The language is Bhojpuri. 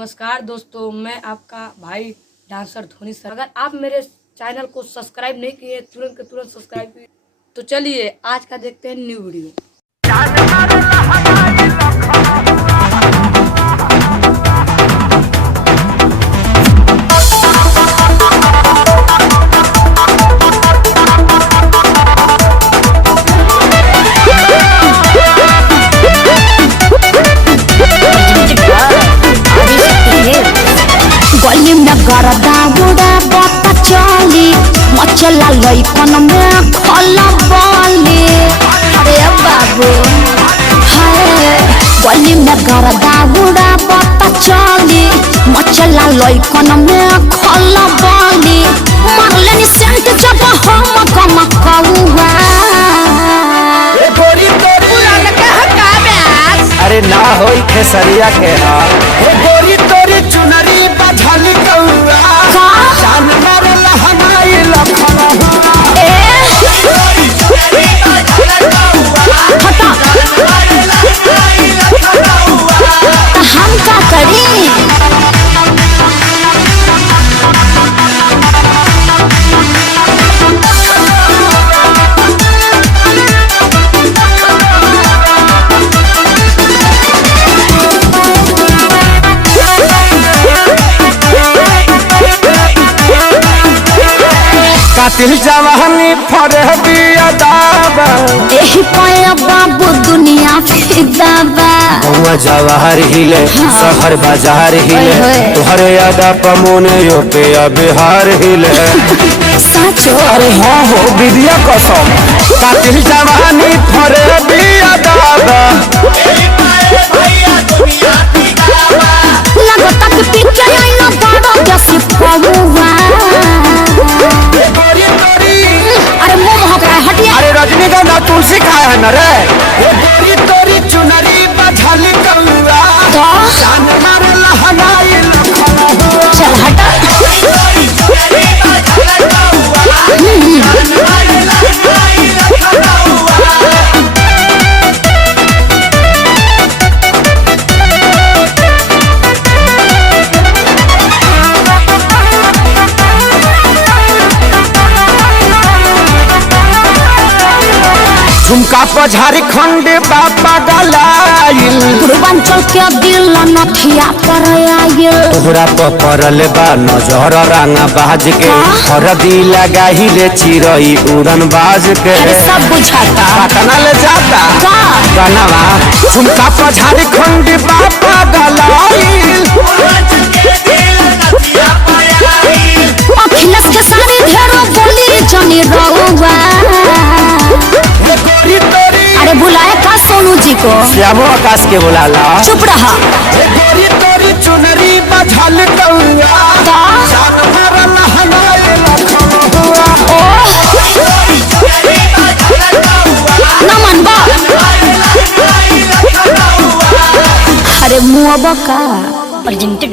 नमस्कार दोस्तों, मैं आपका भाई डांसर धोनी सर। अगर आप मेरे चैनल को सब्सक्राइब नहीं किए तुरंत के तुरंत सब्सक्राइब किए। तो चलिए आज का देखते हैं न्यू वीडियो। गली में गरदा बुड़ा बता चली मचला लइकन में खला बोली। अरे बाबू हाय, गली में गरदा बुड़ा बता चली मचला लइकन में खला बोली। मारलेनी सेंट जब हम कम कौआ अरे ना होई खेसरिया के हा गोरी तोरी चुनरी बझल कौआ जान मारल हमाई लखना हम का करी। कातिल जवानी फरे बिया दाबा एही पाया बाबू दुनिया फिदा बा। गौवा जवाहर हिले शहर बाजार हिले तोहरे यादा पमोने यो पे बिहार हिले सचो अरे हाँ हो विद्या कसम कातिल जवानी फरे बिया दाबा लगता कि पीछे आई ना बड़ा जैसी पौवा। अरे मुंह महक रहा है, हटिए। अरे रजनीगंधा तुलसी खाए है न रे गोरी तोरी चुनरी बझल कौआ जान मारल हमाई लखना चल हटा। झुमका पर झारखंड बापा गलाइल पूर्वांचल के दिल नथिया पर आयल। तोहरा पर पड़ल बा नजर रंगा बाज के हरदी लगाही ले चिरई उड़न बाज के अरे सब बुझाता पटना ले जाता का बनवा झुमका पर झारखंड बापा गलाइल अखिलेश के सारी ढेरों बोली जनी रहुआ। अरे बुलाए का सोनू जी को श्यामो आकाश के बुलाला चुप रहा। गोरी तोरी चुनरी बझल कौआ जान मारल हमाई लखना न मनबा। अरे मुआ का प्रेजेंटेड